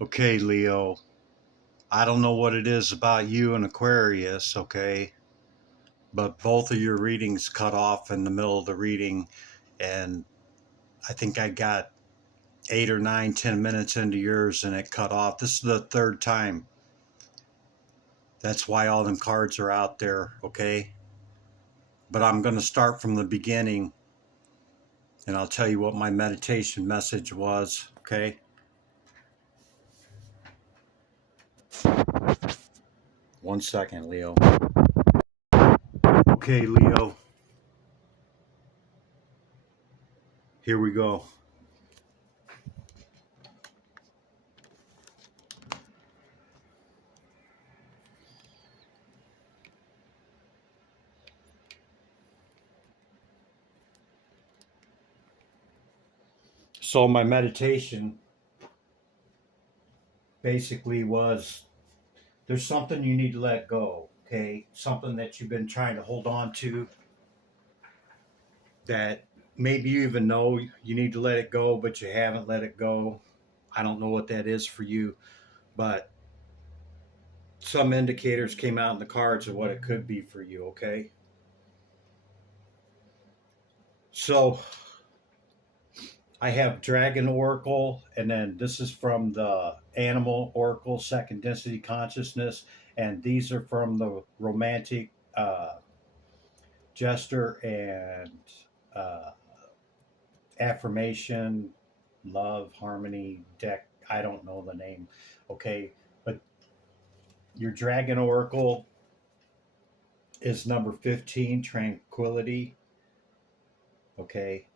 Okay, Leo, I don't know what it is about you and Aquarius, okay, but both of your readings cut off in the middle of the reading, and I think I got 8 or 9, 10 minutes into yours and it cut off. This is the third time. That's why all them cards are out there, okay? But I'm going to start from the beginning and I'll tell you what my meditation message was, okay? 1 second, Leo. Okay, Leo, here we go. So my meditation basically was there's something you need to let go, okay? Something that you've been trying to hold on to that maybe you even know you need to let it go, but you haven't let it go. I don't know what that is for you, but some indicators came out in the cards of what it could be for you, okay? So I have Dragon Oracle, and then this is from the Animal Oracle, Second Density Consciousness, and these are from the Romantic Jester and uh, Affirmation, Love, Harmony deck. I don't know the name, okay? But your Dragon Oracle is number 15, Tranquility, okay?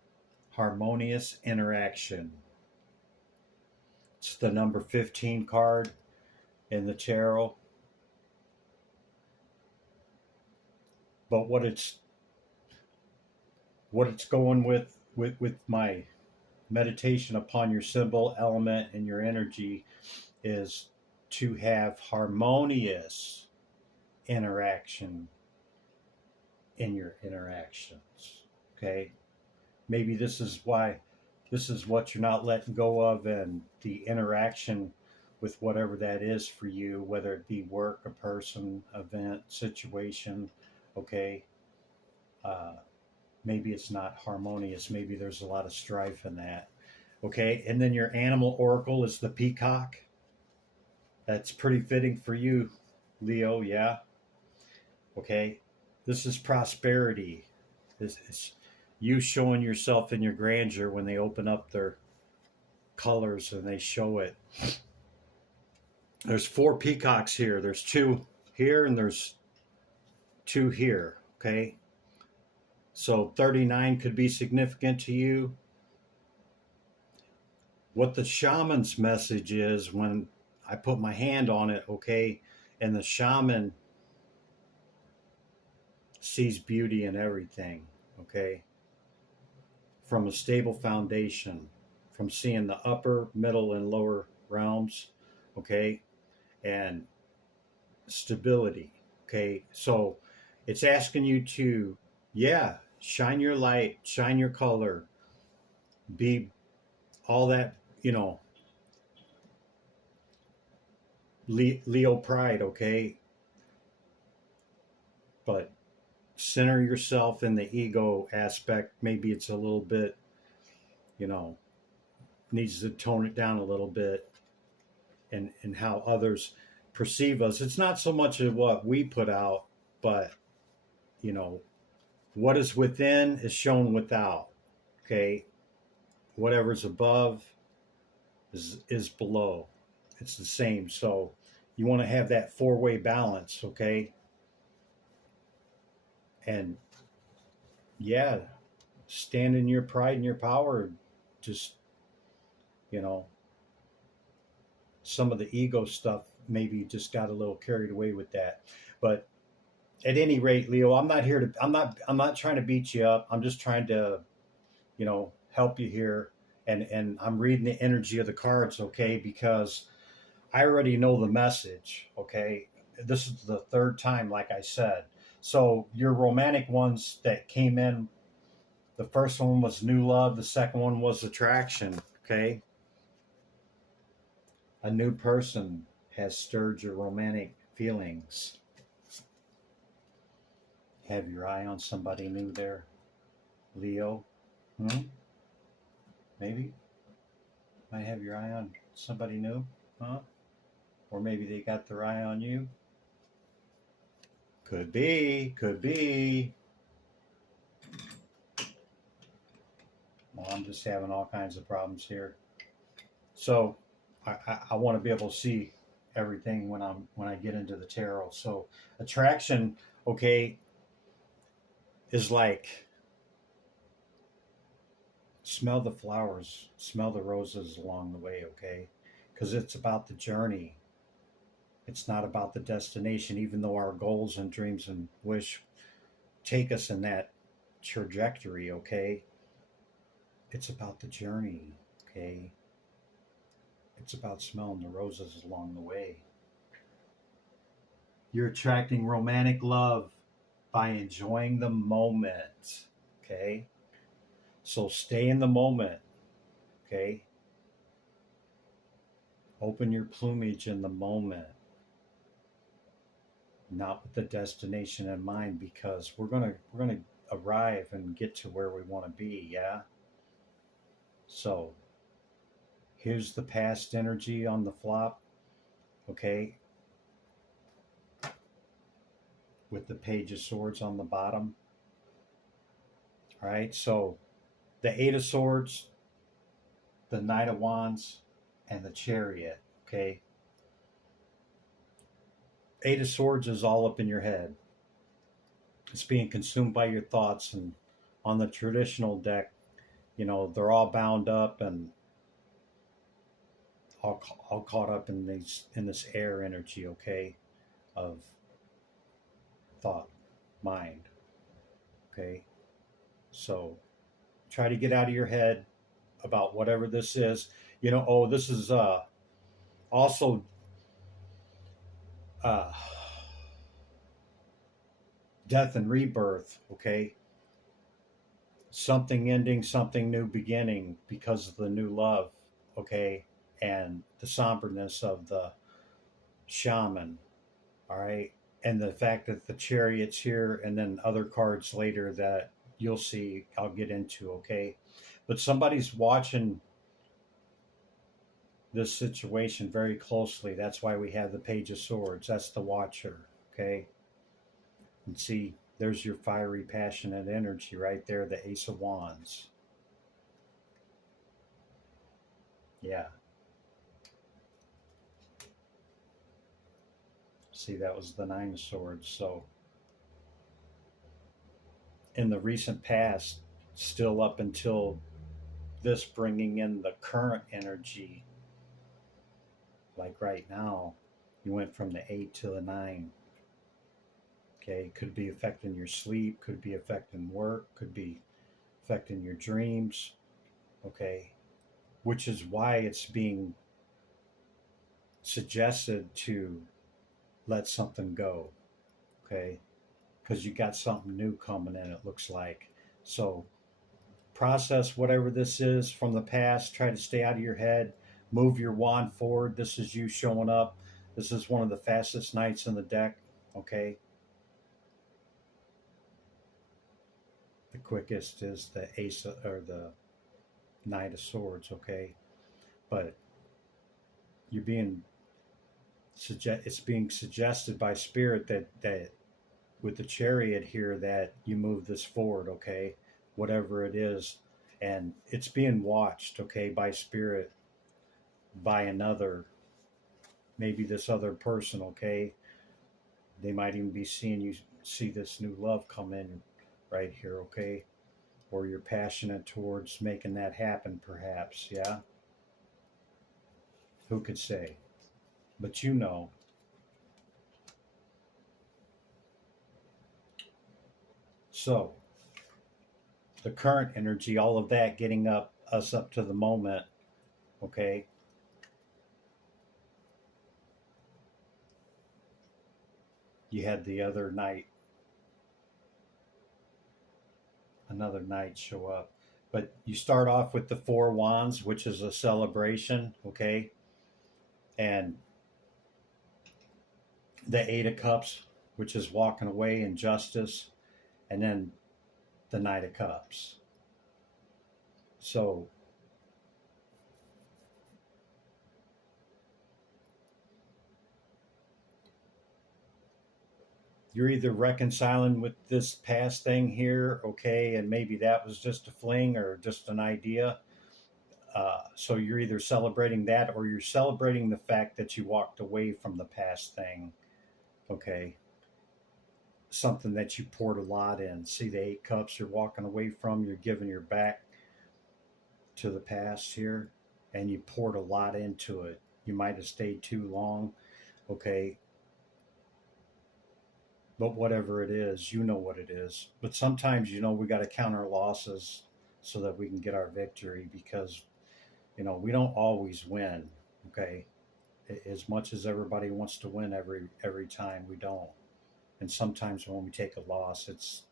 Harmonious Interaction. It's the number 15 card in the tarot. But what it's going with my meditation upon your symbol, element, and your energy is to have harmonious interaction in your interactions. Okay? Maybe this is what you're not letting go of, and the interaction with whatever that is for you, whether it be work, a person, event, situation, okay? Uh, Maybe it's not harmonious. Maybe there's a lot of strife in that. Okay. And then your animal oracle is the peacock. That's pretty fitting for you, Leo. Yeah. Okay. This is prosperity. This is you showing yourself in your grandeur when they open up their colors and they show it. There's four peacocks here. There's two here and there's two here. Okay. So 39 could be significant to you. What the shaman's message is when I put my hand on it, okay, and the shaman sees beauty in everything, okay, from a stable foundation, from seeing the upper, middle, and lower realms, okay, and stability, okay. So it's asking you to, yeah, shine your light, shine your color, be all that, you know, Leo pride, okay, but center yourself in the ego aspect. Maybe it's a little bit, you know, needs to tone it down a little bit, and how others perceive us. It's not so much of what we put out, but, you know, what is within is shown without, okay? Whatever's above is below. It's the same. So you want to have that four-way balance, okay? And yeah, stand in your pride and your power. Just, you know, some of the ego stuff maybe just got a little carried away with that. But at any rate, Leo, I'm not trying to beat you up. I'm just trying to, help you here. And I'm reading the energy of the cards, okay? Because I already know the message, okay? This is the third time, like I said. So your romantic ones that came in, the first one was new love, the second one was attraction, okay? A new person has stirred your romantic feelings. Have your eye on somebody new there, Leo? Hmm? Maybe? Might have your eye on somebody new? Huh? Or maybe they got their eye on you? Could be, could be. Well, I'm just having all kinds of problems here. So I want to be able to see everything when I get into the tarot. So attraction, okay, is like smell the flowers, smell the roses along the way, okay? Because it's about the journey. It's not about the destination, even though our goals and dreams and wish take us in that trajectory, okay? It's about the journey, okay? It's about smelling the roses along the way. You're attracting romantic love by enjoying the moment, okay? So stay in the moment, okay? Open your plumage in the moment, not with the destination in mind, because we're gonna arrive and get to where we want to be, yeah? So here's the past energy on the flop, okay? With the Page of Swords on the bottom. All right, so the Eight of Swords, the Knight of Wands, and the Chariot, okay? Eight of Swords is all up in your head. It's being consumed by your thoughts, and on the traditional deck, you know, they're all bound up and all caught up in this air energy, okay, of thought, mind, okay? So try to get out of your head about whatever this is. You know, oh, this is also uh, death and rebirth, okay? Something ending, something new beginning because of the new love, okay? And the somberness of the shaman, all right? And the fact that the chariot's here and then other cards later that you'll see, I'll get into, okay? But somebody's watching this situation very closely. That's why we have the Page of Swords. That's the watcher, okay? And see, there's your fiery, passionate energy right there, the Ace of Wands. Yeah. See, that was the Nine of Swords. So, in the recent past, still up until this, bringing in the current energy, like right now, you went from the 8 to the 9. Okay, could be affecting your sleep, could be affecting work, could be affecting your dreams. Okay, which is why it's being suggested to let something go. Okay, because you got something new coming in, it looks like. So process whatever this is from the past, try to stay out of your head, move your wand forward. This is you showing up. This is one of the fastest knights in the deck. Okay, the quickest is the or the Knight of Swords. Okay, but you're being it's being suggested by spirit that with the chariot here that you move this forward, okay, whatever it is, and it's being watched, okay, by spirit, by another, maybe this other person, okay. They might even be seeing you see this new love come in right here, okay, or you're passionate towards making that happen, perhaps, yeah. Who could say? But you know. So the current energy, all of that getting us up to the moment, okay. You had the other night, another night show up, but you start off with the Four Wands, which is a celebration, okay, and the Eight of Cups, which is walking away in justice, and then the Knight of Cups. So you're either reconciling with this past thing here, okay, and maybe that was just a fling or just an idea. So you're either celebrating that or you're celebrating the fact that you walked away from the past thing, okay, something that you poured a lot in. See the Eight Cups you're walking away from, you're giving your back to the past here, and you poured a lot into it. You might have stayed too long, okay, but whatever it is, you know what it is. But sometimes, we got to count our losses so that we can get our victory, because we don't always win, okay, as much as everybody wants to win every time, we don't. And sometimes when we take a loss, it's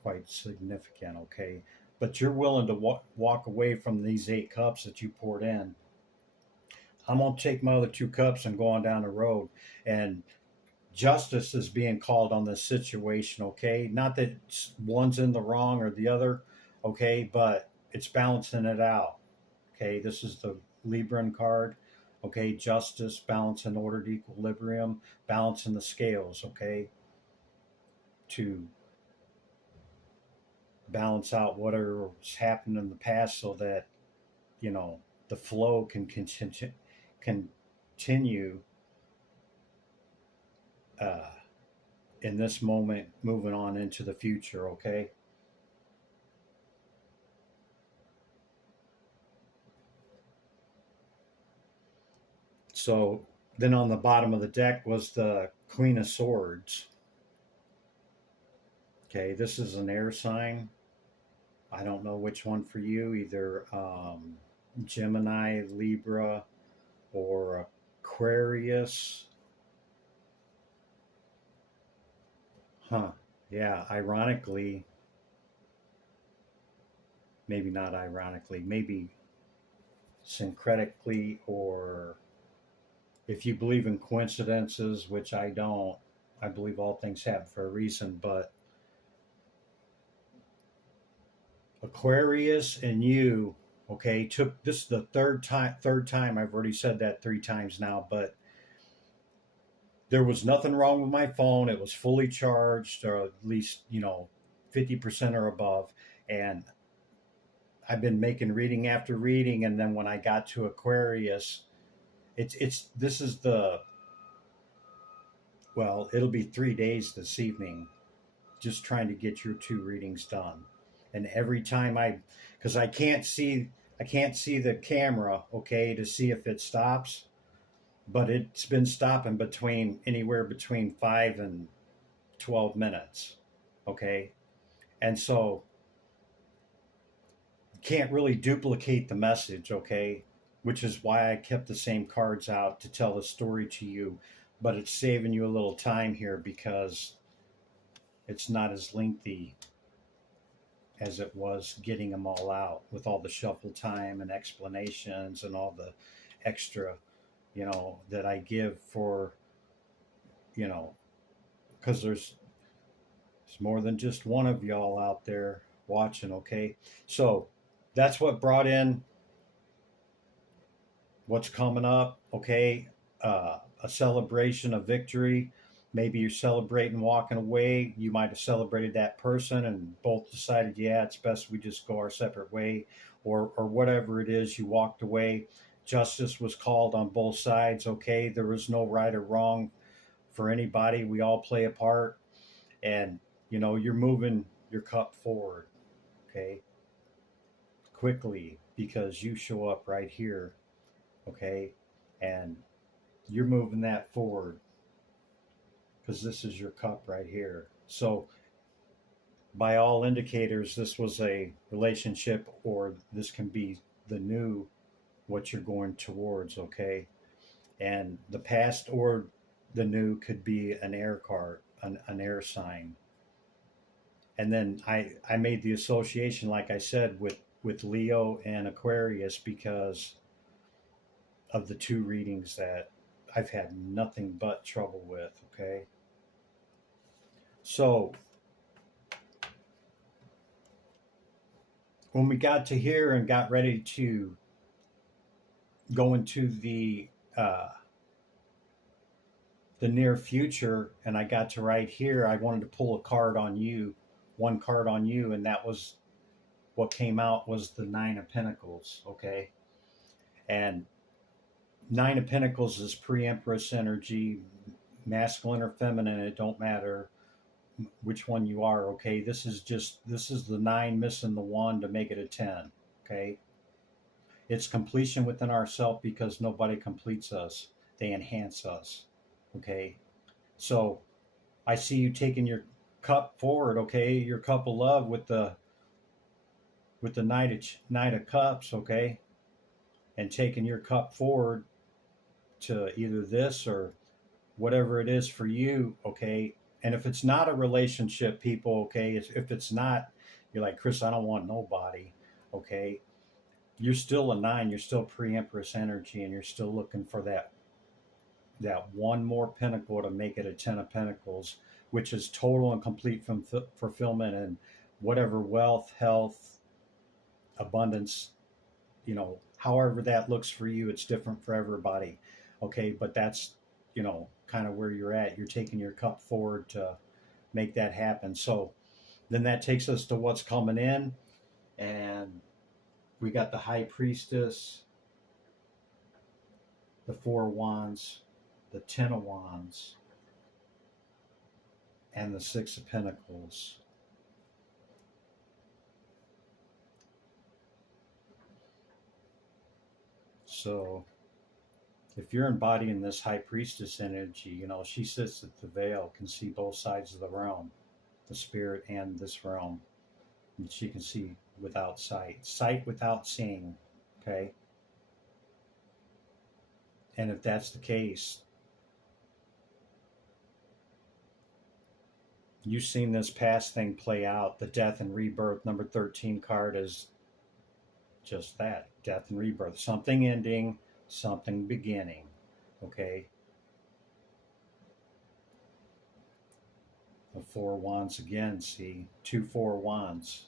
quite significant, okay, but you're willing to walk away from these Eight Cups that you poured in. I'm going to take my other two cups and go on down the road, and justice is being called on this situation, okay? Not that one's in the wrong or the other, okay, but it's balancing it out, okay? This is the Libran card, okay? Justice, balance and ordered equilibrium, balancing the scales, okay? To balance out whatever's happened in the past so that, the flow can continue uh, in this moment, moving on into the future, okay? So then on the bottom of the deck was the Queen of Swords. Okay, this is an air sign. I don't know which one for you, either Gemini, Libra, or Aquarius. Huh. Yeah, ironically, maybe not ironically, maybe syncretically, or if you believe in coincidences, which I don't, I believe all things happen for a reason, but Aquarius and you, okay, took this is the third time I've already said that three times now, but there was nothing wrong with my phone. It was fully charged, or at least 50% or above, and I've been making reading after reading, and then when I got to Aquarius, it's this is the well, it'll be 3 days this evening, just trying to get your two readings done. And every time because I can't see the camera, okay, to see if it stops, but it's been stopping between anywhere between 5 and 12 minutes, okay, and so can't really duplicate the message, okay, which is why I kept the same cards out to tell the story to you, but it's saving you a little time here because it's not as lengthy as it was getting them all out with all the shuffle time and explanations and all the extra, that I give for, you know, because there's more than just one of y'all out there watching, okay? So that's what brought in what's coming up, okay? A celebration of victory. Maybe you're celebrating walking away. You might have celebrated that person and both decided, yeah, it's best we just go our separate way, or whatever it is, you walked away. Justice was called on both sides, okay? There was no right or wrong for anybody. We all play a part, and you're moving your cup forward, okay? Quickly, because you show up right here, okay? And you're moving that forward because this is your cup right here. So, by all indicators, this was a relationship, or this can be the new, what you're going towards, okay? And the past or the new could be an air card, an air sign. And then I made the association, like I said, with Leo and Aquarius, because of the two readings that I've had nothing but trouble with. Okay. So when we got to here and got ready to go into uh, the near future, and I got to right here, I wanted to pull a card on you, one card on you, and that was what came out was the Nine of Pentacles. Okay. And Nine of Pentacles is pre-Empress energy, masculine or feminine, it don't matter which one you are. Okay. This is the nine missing the one to make it a 10. Okay. It's completion within ourselves, because nobody completes us, they enhance us. Okay. So I see you taking your cup forward. Okay. Your cup of love with the knight of cups. Okay. And taking your cup forward to either this or whatever it is for you. Okay. And if it's not a relationship, people, okay, if it's not, you're like, Chris, I don't want nobody. Okay. You're still a nine, you're still pre-Empress energy, and you're still looking for that one more pentacle to make it a 10 of Pentacles, which is total and complete fulfillment and whatever wealth, health, abundance, however that looks for you. It's different for everybody. Okay. But that's, kind of where you're at. You're taking your cup forward to make that happen. So then that takes us to what's coming in. And we got the High Priestess, the Four of Wands, the Ten of Wands, and the Six of Pentacles. So if you're embodying this High Priestess energy, she sits at the veil, can see both sides of the realm, the spirit and this realm. And she can see without sight without seeing. Okay. And if that's the case, you've seen this past thing play out. The death and rebirth number 13 card is just that, death and rebirth. Something ending, something beginning. Okay. The Four of Wands again, see, 2 4 Wands.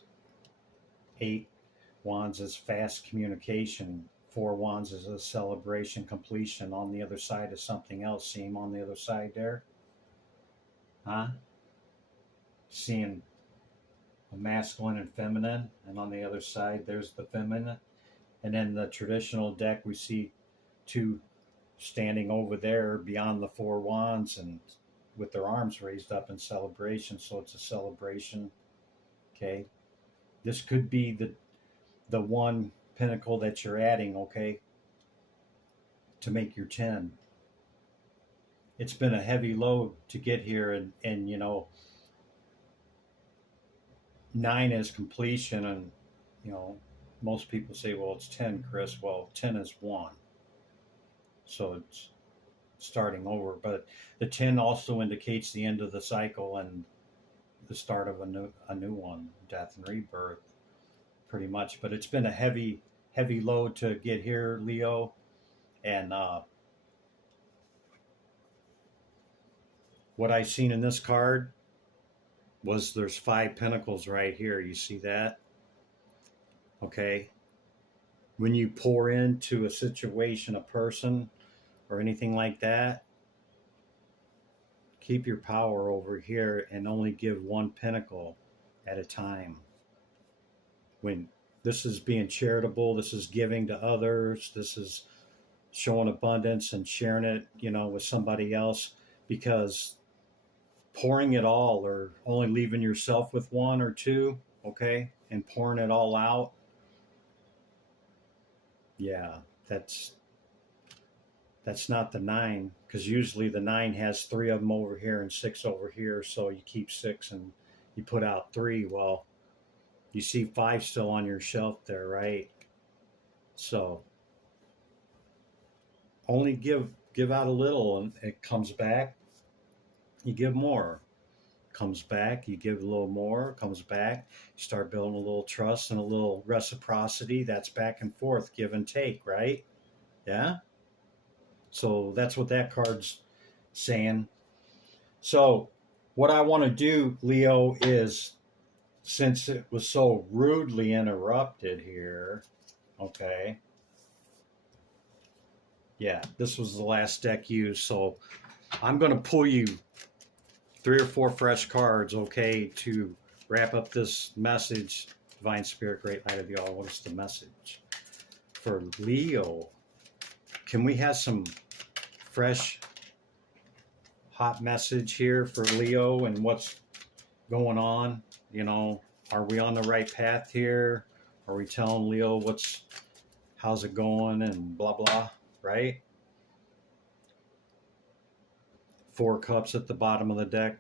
8 Wands is fast communication. 4 Wands is a celebration, completion. On the other side is something else. See him on the other side there? Huh? Seeing a masculine and feminine, and on the other side there's the feminine. And then the traditional deck, we see 2 standing over there beyond the 4 Wands and with their arms raised up in celebration. So it's a celebration. Okay. This could be the one pentacle that you're adding, okay, to make your 10. It's been a heavy load to get here, and 9 is completion, and most people say, well, it's 10, Chris. Well, 10 is 1. So it's starting over. But the 10 also indicates the end of the cycle and the start of a new one, death and rebirth, pretty much. But it's been a heavy load to get here, Leo. And what I seen in this card was there's 5 pentacles right here. You see that? Okay. When you pour into a situation, a person, or anything like that, keep your power over here and only give one pentacle at a time. When this is being charitable, this is giving to others, this is showing abundance and sharing it, with somebody else, because pouring it all or only leaving yourself with 1 or 2, okay, and pouring it all out, yeah, that's not the 9, because usually the 9 has 3 of them over here and 6 over here, so you keep 6 and you put out 3. Well, you see 5 still on your shelf there, right? So only give out a little, and it comes back, you give more. Comes back, you give a little more, comes back, you start building a little trust and a little reciprocity. That's back and forth, give and take, right? Yeah. So that's what that card's saying. So what I want to do, Leo, is since it was so rudely interrupted here, okay. Yeah, this was the last deck used, so I'm going to pull you 3 or 4 fresh cards, okay, to wrap up this message. Divine Spirit, Great Light of the All, what is the message for Leo? Can we have some fresh, hot message here for Leo and what's going on? You know, are we on the right path here? Are we telling Leo how's it going and blah blah, right? 4 cups at the bottom of the deck.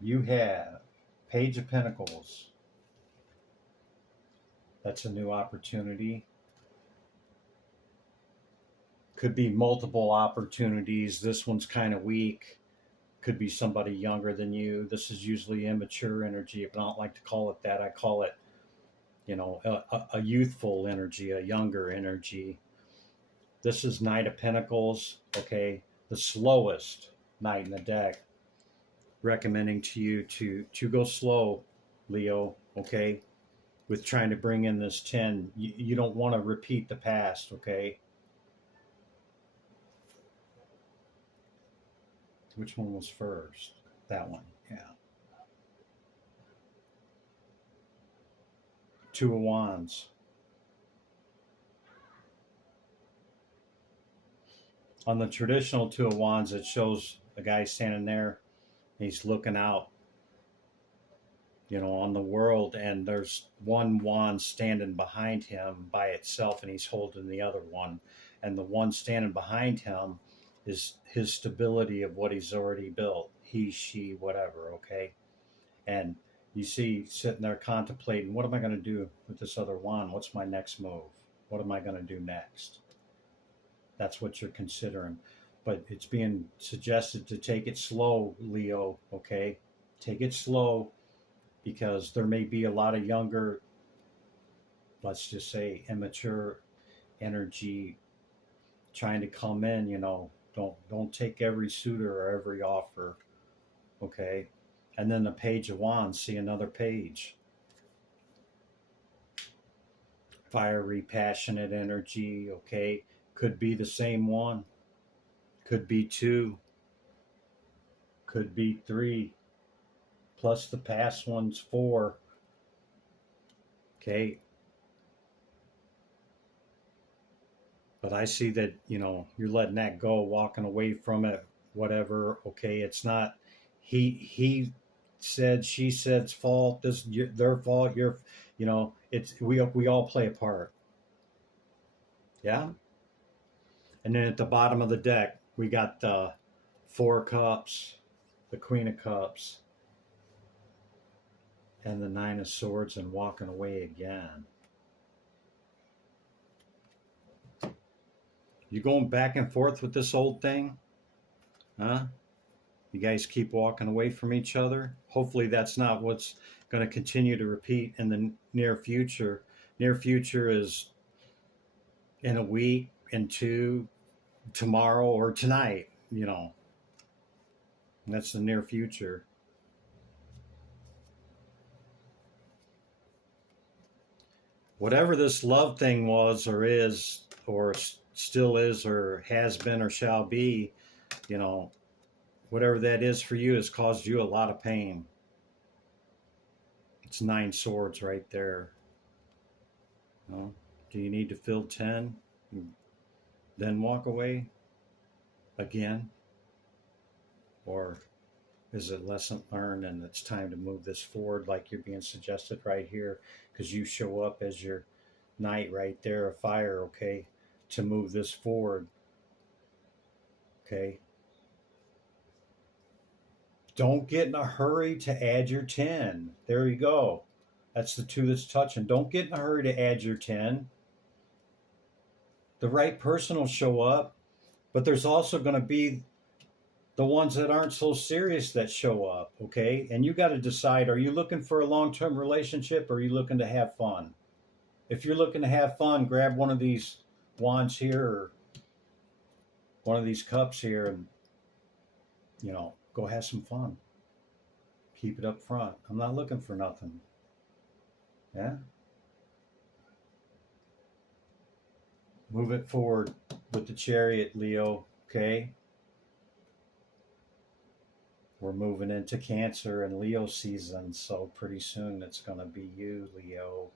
You have Page of Pentacles. That's a new opportunity. Could be multiple opportunities. This one's kind of weak. Could be somebody younger than you. This is usually immature energy. If I don't like to call it that, I call it, you know, a youthful energy, a younger energy. This is Knight of Pentacles, okay? The slowest knight in the deck. Recommending to you to go slow, Leo, okay? With trying to bring in this 10. You don't want to repeat the past, okay? Which one was first? That one, yeah. 2 of Wands. On the traditional 2 of Wands, it shows a guy standing there. He's looking out, you know, on the world, and there's one wand standing behind him by itself, and he's holding the other one. And the one standing behind him is his stability of what he's already built. He, she, whatever, okay? And you see sitting there contemplating, what am I going to do with this other wand? What's my next move? What am I going to do next? That's what you're considering. But it's being suggested to take it slow, Leo, okay? Take it slow, because there may be a lot of younger, let's just say immature energy trying to come in, you know. Don't take every suitor or every offer, okay? And then the Page of Wands, see another page. Fiery, passionate energy, okay? Could be the same one. Could be 2. Could be 3. Plus the past one's 4. Okay. But I see that, you know, you're letting that go, walking away from it, whatever. Okay, it's not he said, she said's fault, this their fault, you know, it's we all play a part. Yeah? And then at the bottom of the deck, we got the 4 cups, the Queen of Cups, and the 9 of Swords, and walking away again. You going back and forth with this old thing? Huh? You guys keep walking away from each other? Hopefully that's not what's going to continue to repeat in the near future. Near future is in a week, in 2, tomorrow, or tonight, you know. And that's the near future. Whatever this love thing was or is or still is or has been or shall be, you know, whatever that is for you has caused you a lot of pain. It's 9 swords right there. You know, do you need to fill 10? Then walk away again? Or is it lesson learned and it's time to move this forward like you're being suggested right here? Because you show up as your knight right there, a fire, okay, to move this forward. Okay. Don't get in a hurry to add your 10. There you go. That's the 2 that's touching. Don't get in a hurry to add your 10. The right person will show up, but there's also going to be the ones that aren't so serious that show up, okay? And you got to decide, are you looking for a long-term relationship or are you looking to have fun? If you're looking to have fun, grab one of these wands here or one of these cups here and, go have some fun. Keep it up front. I'm not looking for nothing. Yeah? Move it forward with the Chariot, Leo. Okay? We're moving into Cancer and Leo season, so pretty soon it's going to be you, Leo.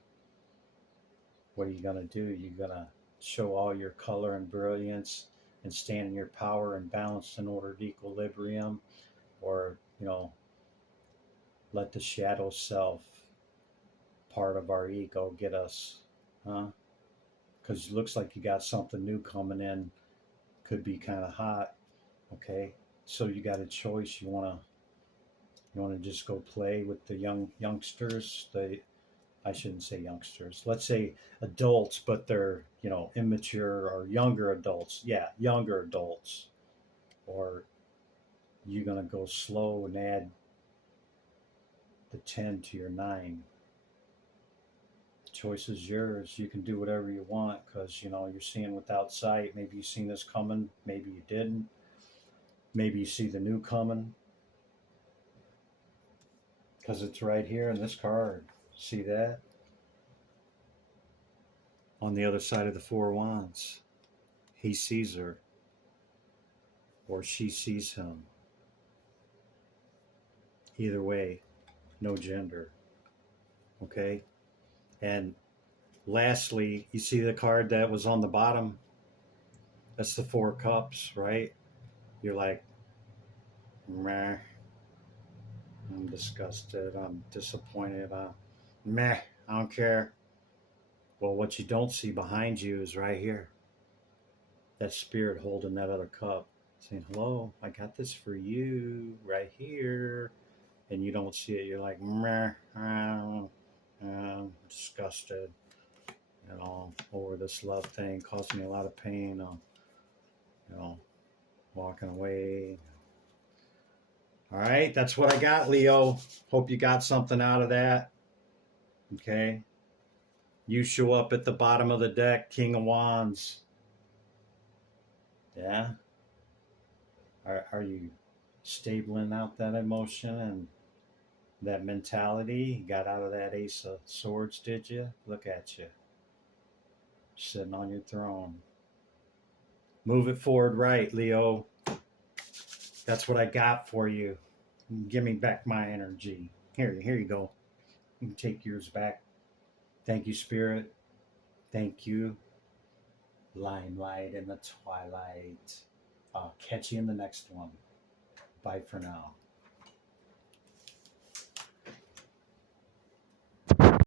What are you going to do? You're going to show all your color and brilliance and stand in your power and balanced and ordered equilibrium, or, let the shadow self, part of our ego, get us, huh? Because it looks like you got something new coming in. Could be kind of hot. Okay, so you got a choice. You wanna just go play with the youngsters. I shouldn't say youngsters. Let's say adults, but they're immature or younger adults. Yeah, younger adults. Or you gonna go slow and add the 10 to your 9. Choice is yours. You can do whatever you want because you're seeing without sight. Maybe you seen this coming, maybe you didn't. Maybe you see the new coming because it's right here in this card. See that? On the other side of the 4 wands, he sees her or she sees him. Either way, no gender. Okay? And lastly, you see the card that was on the bottom? That's the 4 cups, right? You're like, meh, I'm disgusted, I'm disappointed, meh, I don't care. Well, what you don't see behind you is right here. That spirit holding that other cup, saying, hello, I got this for you right here. And you don't see it. You're like, meh, I'm disgusted, over this love thing. Caused me a lot of pain. Walking away. All right, that's what I got, Leo. Hope you got something out of that. Okay. You show up at the bottom of the deck, King of Wands. Yeah. Are you stabling out that emotion and that mentality? You got out of that Ace of Swords, did you? Look at you. Sitting on your throne. Move it forward right, Leo. That's what I got for you. Give me back my energy. Here you go. You can take yours back. Thank you, Spirit. Thank you. Limelight in the twilight. I'll catch you in the next one. Bye for now.